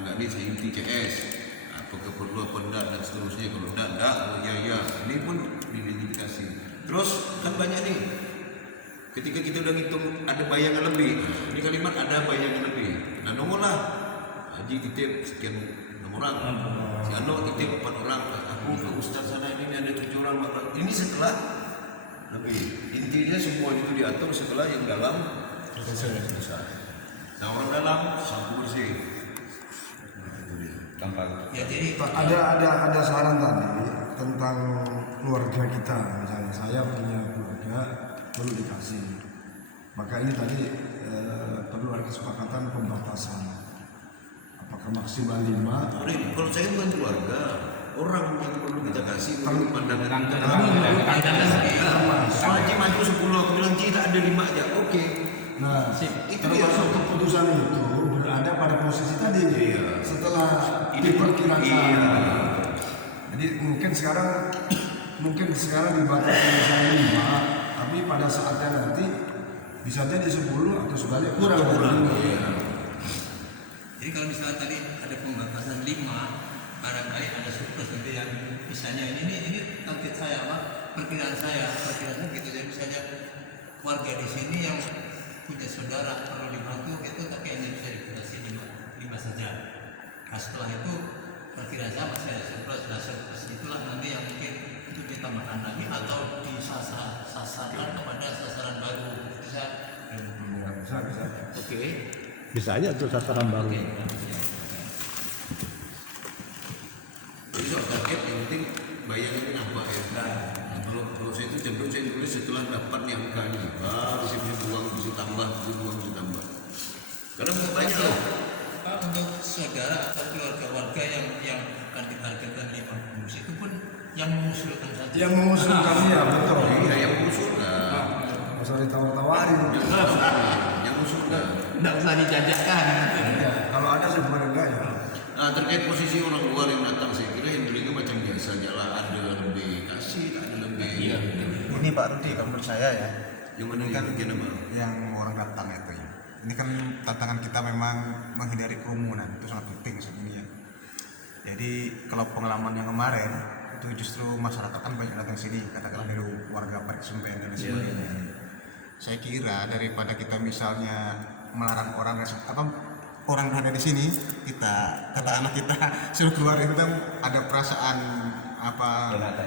enggak nih saya inti CS, apakah perlu apa enggak dan seterusnya. Kalau enggak, ya, ini pun diidentifikasi. Terus kan banyak nih, ketika kita udah ngitung ada bayangan lebih, ini kalimat ada bayangan lebih. Nah nomor lah, Haji titip sekian 6 orang, si Ano titip 4 orang, aku ke Ustaz sana ini ada 7 orang, ini setelah lebih. Intinya semua itu diatur setelah yang dalam selesai. Nah orang dalam sapu bersih. Gampang. Ya jadi ada saran tadi tentang keluarga kita, misalnya saya punya keluarga perlu dikasih, maka ini tadi perlu ada kesepakatan pembatasan, apakah maksimal 5. Kalau saya bukan keluarga, orang yang perlu kita kasih menurut pandangan kita. Haji maju 10, aku bilang tidak ada 5 aja, oke. Nah, Itu termasuk dia. keputusan itu berada pada posisi tadi. Setelah diperkirakan. Jadi mungkin sekarang dibatasi misalnya 5, tapi pada saatnya nanti bisa jadi 10 atau sebaliknya kurang. Jadi kalau misalnya tadi ada pembatasan 5, barangkali ada surplus nanti yang misalnya ini target saya perkiraan saya gitu. Jadi misalnya warga di sini yang punya saudara perlu dibantu itu tapi hanya bisa dikasih 5 saja. Nah setelah itu perkiraan saya masih ada surplus. Nah surplus itulah nanti yang mungkin itu ditambahkan lagi atau disasarkan kepada sasaran baru. Bisa. Oke. Bisa aja untuk sasaran baru. Jadi soal target yang penting bayangannya nampak ya. Nah, kalau saya itu cenderung saya tulis setelah dapat nih angkanya, baru saya punya uang bisa tambah. Karena banyak loh. Pak, untuk saudara atau keluarga warga yang akan ditargetkan 5 pengungsi itu pun yang mengusulkan saja. Yang mengusulkan ya betul. Iya, yang mengusulkan. Nggak usah ditawar-tawarin. Yang mengusulkan. Tidak usah dijajakan. Ya, kalau ada sebenarnya enggak ya. Nah, terkait posisi orang luar yang datang, saya kira yang dulunya macam biasa aja lah, ada lebih kasih, tak ada lebih. Iya. Ini Pak Rudi, kalau menurut saya ya, Yang mana kan yang apa? yang orang datang itu ya. Ini kan tantangan kita memang menghindari kerumunan, itu sangat penting saat ini ya. Jadi kalau pengalaman yang kemarin itu justru masyarakat kan banyak datang sini, katakanlah dari warga Parik Sempen dan sebagainya. Saya kira daripada kita misalnya melarang orang orang berada di sini, kita kata anak kita suruh keluar itu kan ada perasaan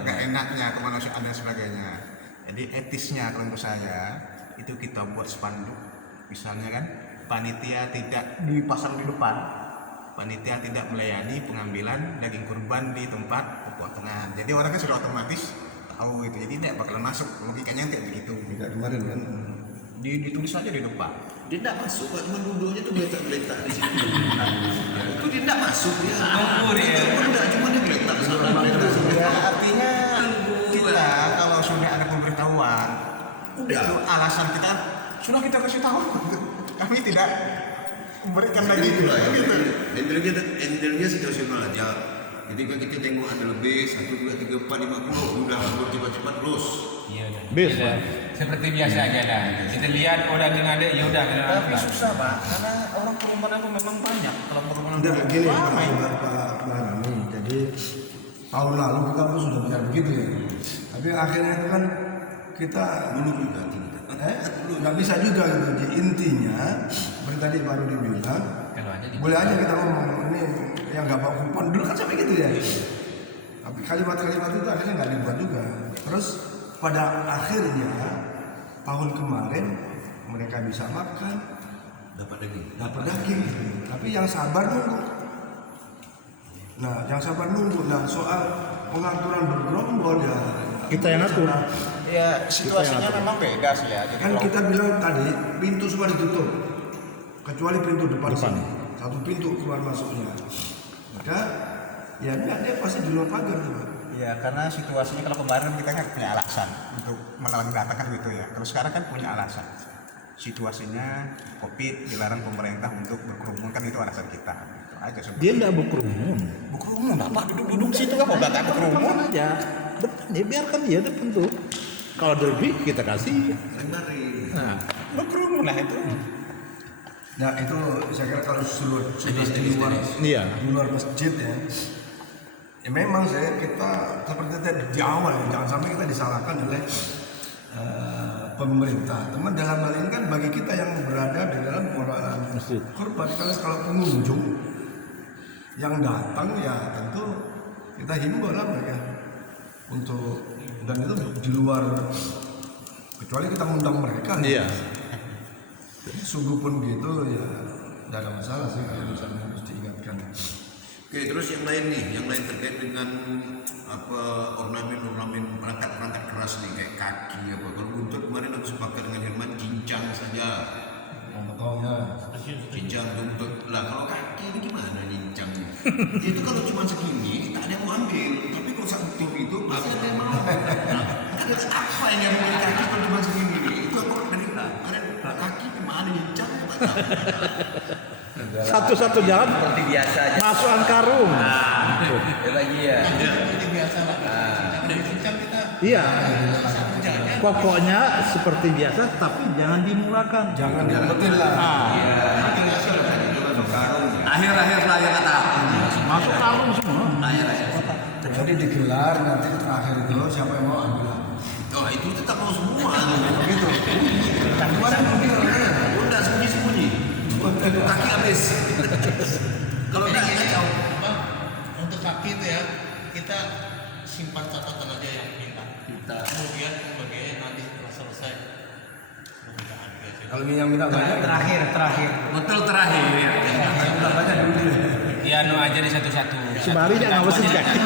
nggak enaknya kemanusiaan dan sebagainya. Jadi etisnya kalau menurut saya itu kita buat spanduk, misalnya kan panitia tidak dipasang di depan, panitia tidak melayani pengambilan daging kurban di tempat pepotongan. Jadi orang kan sudah otomatis tahu itu, jadi tidak bakalan masuk, logikanya tidak begitu. Tidak kemarin kan. Ditulis saja di depan. Dia tidak masuk, Pak, cuma duduknya tuh geletak-geletak di situ. Itu dia tidak masuk dia. Cuma dia geletak sana. Ya, artinya kita kalau sudah ada pemberitahuan, itu alasan kita sudah kita kasih tahu. Kami tidak memberikan lagi Itulah ya, handle-nya situasional aja. Jadi kalau kita tengok ada lebih 1, 2, 3, 4, 5, 10, udah cepat-cepat terus. Iya udah. Bis, Udah. Pak. Seperti biasa aja dah. Kita lihat daging ada, ya udah kita Tapi lakukan. susah Pak, karena orang kerumunan itu memang banyak. Kalau kerumunan Enggak gini ramai. Pak Marani. Jadi tahun lalu kita pun sudah bicara begitu ya. Tapi akhirnya itu kan kita Belum juga tidak. nggak bisa juga gitu. Jadi intinya seperti tadi baru dibilang, Kalau ada di boleh aja kita ngomong ini yang nggak bawa kupon dulu kan sampai gitu ya. Tapi kalimat-kalimat itu akhirnya nggak dibuat juga. Terus pada akhirnya tahun kemarin mereka bisa makan, Dapat lagi. dapat daging. Tapi yang sabar nunggu. Nah, yang sabar nunggu. Nah, soal pengaturan bergerombol ya Kita yang atur. Ya situasinya memang beda sih ya. Jadi kan kalau- kita bilang tadi pintu semua ditutup kecuali pintu depan. Depan. Sini. Satu pintu keluar masuknya. Maka ya enggak, dia pasti di luar pagar tuh, Pak. Ya karena situasinya kalau kemarin kita kan punya alasan untuk mengalami datang kan gitu ya. Kalau sekarang kan punya alasan. Situasinya COVID dilarang pemerintah untuk berkerumun kan itu alasan kita. Itu aja sebenarnya. Dia nggak berkerumun. Berkerumun apa? Duduk-duduk situ kan mau datang berkerumun. Depan aja. Depan ya, biarkan dia depan tuh. Kalau ada lebih kita kasih. Lebarin. Nah, Berkerumun lah itu. Nah itu saya kira kalau sudah Iya. di luar masjid ya, ya memang kita seperti tadi di awal ya, jangan sampai kita disalahkan oleh pemerintah. Teman dalam hal ini kan bagi kita yang berada di dalam pengelolaan Masjid. kurban, kalau pengunjung yang datang ya tentu kita himbau lah mereka untuk, dan itu di luar, kecuali kita mengundang mereka. Iya. Sungguh pun gitu ya, tidak ada masalah sih kalau misalnya harus diingatkan. Oke, terus yang lain nih, yang lain terkait dengan apa ornamen perangkat keras nih kayak kaki apa. Kalau buntut kemarin aku sepakat dengan Herman cincang saja, Potongnya cincang buntut lah. Kalau kaki ini gimana cincangnya? Itu kalau cuma segini tak ada yang mau ambil, tapi kalau satu itu pasti ada yang mau. Nah, ada apa yang ambil kaki kalau cuma segini nih? Itu aku dari kemarin kaki gimana cincang? Satu-satu jalan Seperti biasa aja. masukan karung. Ya lagi ya. Seperti biasa lah. Dari cincang kita Iya. satu jalan. Pokoknya seperti biasa tapi jangan dimurahkan. jangan diumpetin lah. Akhir-akhir lah ya kata. Masuk karung semua. Jadi digelar nanti terakhir itu siapa yang mau ambil. Oh itu tetap mau semua. Begitu. Cuma Udah sembunyi. Kaki habis. Kalau Jadi enggak gini, kacau. apa, untuk kaki itu ya kita simpan catatan aja yang minta. Kemudian sebagainya nanti setelah selesai. Mudah-mudahan gitu. kalau yang minta banyak Terakhir. Betul terakhir. minta banyak dulu. Ya no aja di satu-satu. Semari jangan ngawasin kaki.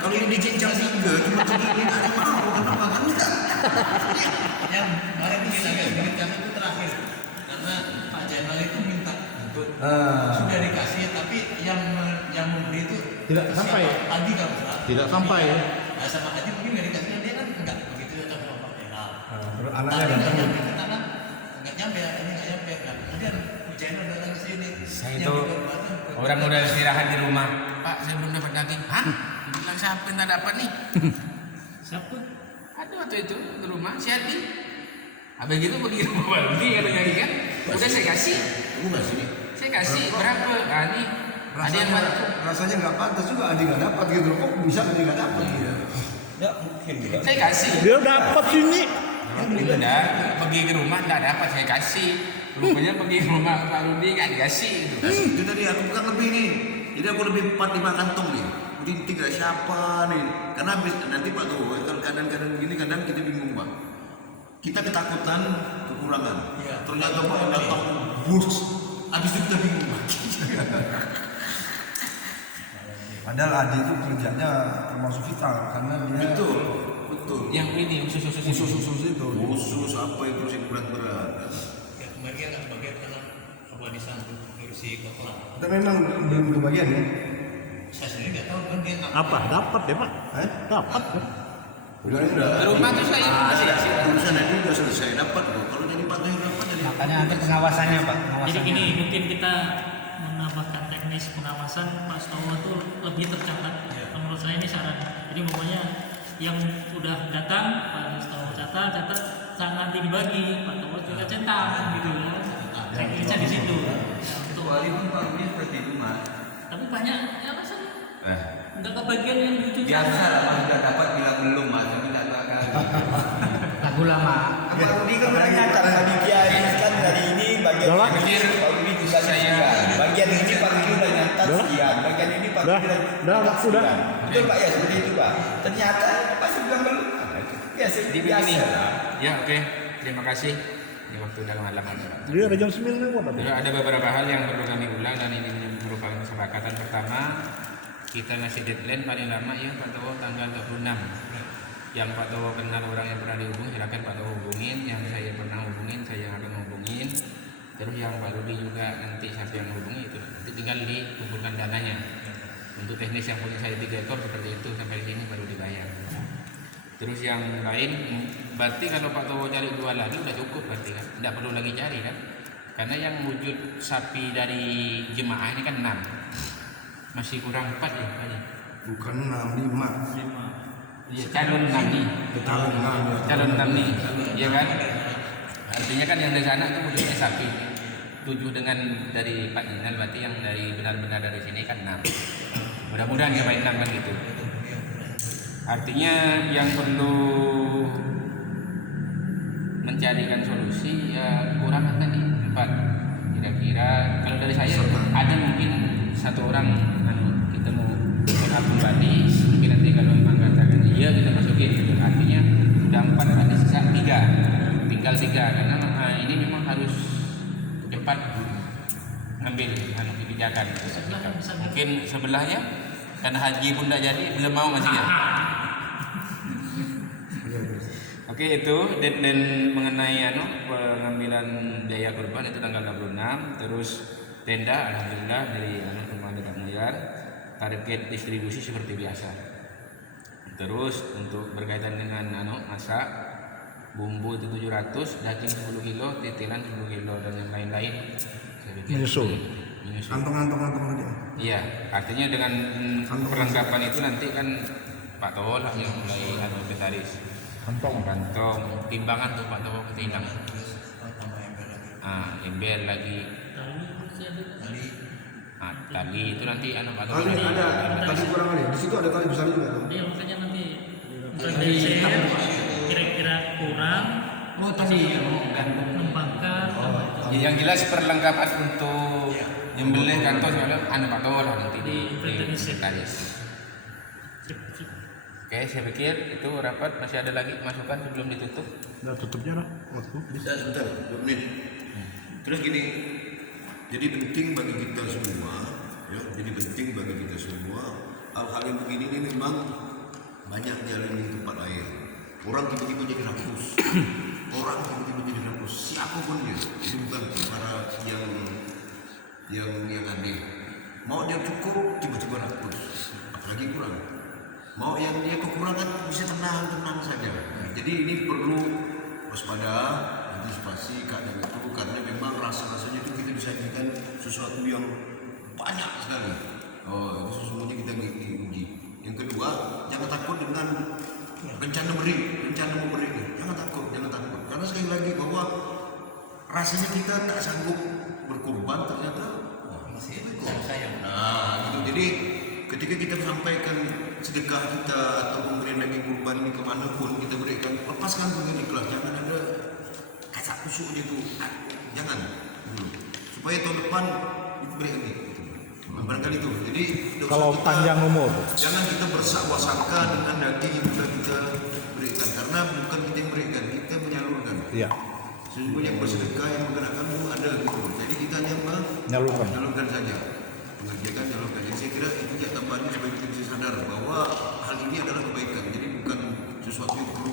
Kalau ini dicincang tiga cuma segini nggak ada mau kenapa kan enggak? Yang kemarin kita minta itu terakhir karena Pak Jenderal itu minta untuk sudah dikasih tapi yang memberi itu Tidak sampai. Adi kalau salah. Tidak sampai. Nah, sama Adi mungkin nggak dikasih dia kan enggak begitu ya sama Pak Jenderal. Terus Tadi anaknya nggak datang. nyampe ke tangan, nggak nyampe ya, ini nggak nyampe. Nah, kemudian Bu Jenderal datang ke sini. Saya Yang itu dikeluarkan ke- orang udah istirahat di rumah. Pak, saya belum dapat daging. Hah? Bilang siapa yang tak dapat nih? Siapa? Ada waktu itu di rumah, si Adi. Habis gitu pergi rumah baru dia katanya kan. Udah saya kasih. Kamu nggak sini? Saya kasih berapa? Ah, nih. Ada yang baru. Rasanya nggak pantas juga Adi nggak dapat gitu. Kok bisa Adi nggak dapat gitu? Ya mungkin juga. Saya kasih. Dia dapat sini. Udah pergi ke rumah enggak dapat saya kasih. Rupanya pergi ke rumah Pak Rudi nggak dikasih gitu. Itu tadi aku bukan lebih nih. Jadi aku lebih 4-5 kantong nih. Udah tiga siapa nih? Karena habis nanti Pak Tuh kalau kadang-kadang begini kadang kita bingung Pak. Kita ketakutan kekurangan. Iya. Ternyata Pak datang bus. Habis itu kita bingung Pak. Padahal Adi itu kerjanya termasuk vital karena dia Betul, betul. Yang ini khusus itu. Khusus apa itu sih berat-berat. Ya, kebagian nggak kebagian karena aku di sana ngurusi kotoran. Kita memang belum kebagian ya. Saya sendiri nggak tahu kan dia nggak. Apa? Dapat ya Pak? Dapat ya. Udah. Ke rumah tuh saya masih Urusan ini udah selesai dapat loh. Kalau jadi Pak Tuh dapat jadi. Makanya ada pengawasannya Pak. Jadi gini, mungkin kita menambahkan teknis pengawasan Pak Stowo itu lebih tercatat. Menurut saya ini saran. Jadi pokoknya yang udah datang Pak Stowo catat, saat nanti dibagi Pak Stowo juga cetak gitu ya. Teknisnya di situ. Ya, untuk Walaupun Pak Rudi seperti itu Mas. tapi banyak ya masa nggak kebagian yang lucu. Biasa lah Mas sudah dapat bilang belum Mas. Tapi tak dua kali. Lagu lama. Pak Rudi kan ternyata tadi kiai kan dari ini bagian Udah lah. pikir Pak Rudi bisa sekian. Bagian ini Pak Rudi udah nyatat Udah. sekian. Bagian ini Pak Rudi Udah. udah Waktu udah. Betul Pak ya seperti itu Pak. Ternyata masih bilang belum. Biasa Jadi biasa begini. lah. Ya oke, terima kasih. Ini waktu dalam halaman. Dia ada jam 9 lewat. Lalu ada beberapa hal yang perlu kami ulang dan ini merupakan kesepakatan pertama. Kita ngasih deadline paling lama ya Pak Towo tanggal 26. Yang Pak Towo kenal orang yang pernah dihubungi silakan Pak Towo hubungin. Yang saya pernah hubungin saya akan hubungin. Terus yang Pak Rudi juga nanti siapa yang hubungi itu nanti tinggal dikumpulkan dananya. Untuk teknis yang punya saya 3 ekor seperti itu sampai sini baru dibayar. Terus yang lain berarti kalau Pak Towo cari 2 lagi udah cukup berarti kan. Tidak perlu lagi cari kan. Karena yang wujud sapi dari jemaah ini kan 6. Masih kurang 4 ya Pak? Bukan 6, 5. Ya, calon 6 nih. Calon 6. Calon 6 nih. Iya kan? Artinya kan yang di sana itu wujudnya sapi. 7 dengan dari Pak Jinal, berarti yang dari benar-benar dari sini kan 6. Mudah-mudahan ya Pak 6 kan gitu. Artinya yang perlu mencarikan solusi ya kurang tadi 4. Kira-kira kalau dari saya ada mungkin 1 orang kita mau menabung kembali, mungkin nanti kalau memang katakan iya kita masukin gitu. Artinya udah 4 berarti sisa 3, tinggal 3 karena ini memang harus cepat ngambil kebijakan. Mungkin sebelahnya karena haji pun tidak jadi, belum mau masih ya. Oke, itu deadline mengenai pengambilan biaya kurban itu tanggal 26. Terus tenda alhamdulillah dari teman dekat Muyar, target distribusi seperti biasa. Terus untuk berkaitan dengan masak, bumbu itu 700, daging 10 kilo, titilan 10 kilo dan yang lain-lain saya pikir Menyusul. Kantong aja. Iya, artinya dengan perlengkapan itu nanti kan Pak Towo lah yang mulai inventaris. Kantong, timbangan tuh Pak Towo kita hilang. Ember lagi. Tali itu nanti Pak Towo. Tali ada, tali kurang ada. Di situ ada tali besar juga. Iya, makanya nanti prediksi kira-kira kurang. Oh tadi Mengembangkan. Yang jelas perlengkapan untuk nyembelih kantong segala Pak Towo lah nanti di inventaris. Oke, saya pikir itu rapat. Masih ada lagi masukan sebelum ditutup? Udah tutupnya lah waktu. Bisa sebentar, 2 menit. Terus gini, jadi penting bagi kita semua, ya, jadi penting bagi kita semua hal-hal yang begini ini memang banyak dialami di tempat lain. Orang tiba-tiba jadi rakus, orang tiba-tiba jadi rakus, siapapun dia. Ini bukan perkara yang aneh. Mau dia cukup tiba-tiba rakus, apalagi kurang. Mau yang dia kekurangan bisa tenang saja. Jadi ini perlu waspada, antisipasi keadaan itu karena memang rasanya itu kita disajikan sesuatu yang banyak sekali. Itu sesungguhnya kita diuji. Yang kedua, jangan takut dengan rencana memberi ini. Jangan takut. Karena sekali lagi bahwa rasanya kita tak sanggup berkorban ternyata masih sayang. Gitu. Jadi ketika kita sampaikan sedekah kita atau pemberian daging kurban ini kemanapun kita berikan, lepaskan dengan ikhlas, jangan ada kasak kusuk itu, jangan dulu, supaya tahun depan diberikan gitu. Barangkali itu. Jadi Kalau panjang umur. jangan kita bersangka dengan daging yang sudah kita berikan, karena bukan kita yang berikan, kita menyalurkan. Iya. Sesungguhnya yang bersedekah yang menggerakkan ada gitu. Jadi kita hanya menyalurkan saja. Mengerjakan nyalurkan. Jadi saya kira itu ya tambahannya supaya kita bisa sadar bahwa hal ini adalah kebaikan. Jadi bukan sesuatu yang perlu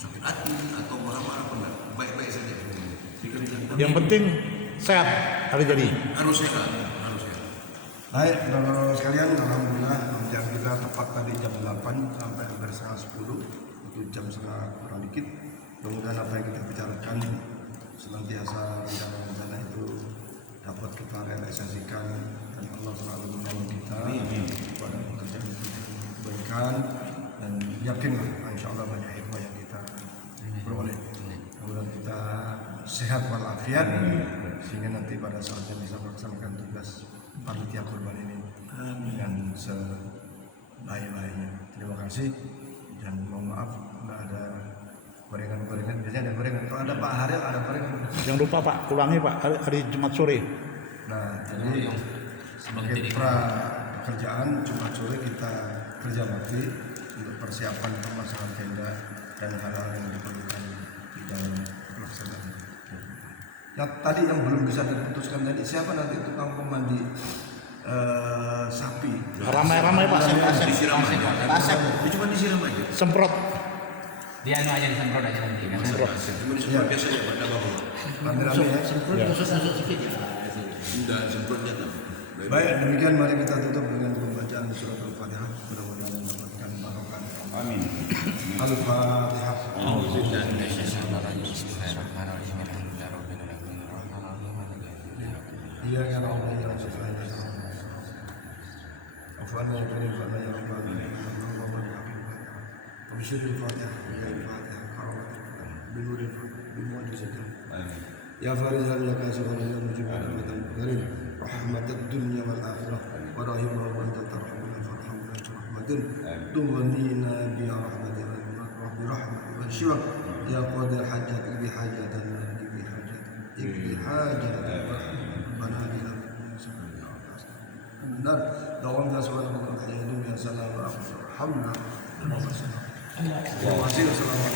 sakit hati atau marah-marah, enggak. Baik-baik saja. Yang penting sehat hari jadi. Harus sehat. Baik, saudara sekalian, alhamdulillah jam kita tepat tadi jam 8 sampai hampir setengah 10, itu jam setengah kurang dikit. Mudah-mudahan apa yang kita bicarakan senantiasa rencana-rencana itu dapat kita realisasikan dan Allah selalu menolong kita pada pekerjaan kebaikan, dan yakinlah insya Allah banyak hikmah yang kita peroleh. Mudah-mudahan kita sehat walafiat sehingga nanti pada saatnya bisa melaksanakan tugas panitia kurban ini dengan sebaik-baiknya. Terima kasih dan mohon maaf nggak ada gorengan-gorengan, biasanya ada gorengan. Kalau ada Pak Haril ada gorengan. Jangan lupa Pak, ulangi Pak, hari Jumat sore. Nah, jadi sebagai pekerjaan Jumat sore kita kerja bakti untuk persiapan pemasangan tenda dan hal-hal yang diperlukan di dalam pelaksanaan. Ya, tadi yang belum bisa diputuskan tadi siapa nanti tukang pemandi sapi? Ramai-ramai Pak. Disiram aja. Itu cuma disiram aja. Semprot. Dia aja disemprot aja nanti. Cuma disemprot biasa ya pada bawah. Rame-rame ya. Enggak semprotnya tak. Baik, demikian mari kita tutup dengan pembacaan surat Al-Fatihah. Mudah-mudahan mendapatkan barokah. Amin. Al-Fatihah. Iya ya Allah ya Rasulullah ya Allah. Afwan wa karim fa ya Rabbal alamin. Allahumma habibana. Wa syiril Fatihah ya Fatihah. Binuril Fatihah. Bimu'jizatil. Amin. يا فارزا يا كاشفا يا مجيب رحمة المقدرين رحمة الدنيا والآخرة ورحمة وأنت ترحمنا فارحمنا برحمة تغنينا بها رحمة برحمة والشفا يا قاضي الحاجات اقضي حاجتنا اقضي حاجتنا اقضي حاجتنا ربنا لنا النار دوامنا سبحانه وتعالى يا دنيا سلام ورحمة ارحمنا. Terima kasih.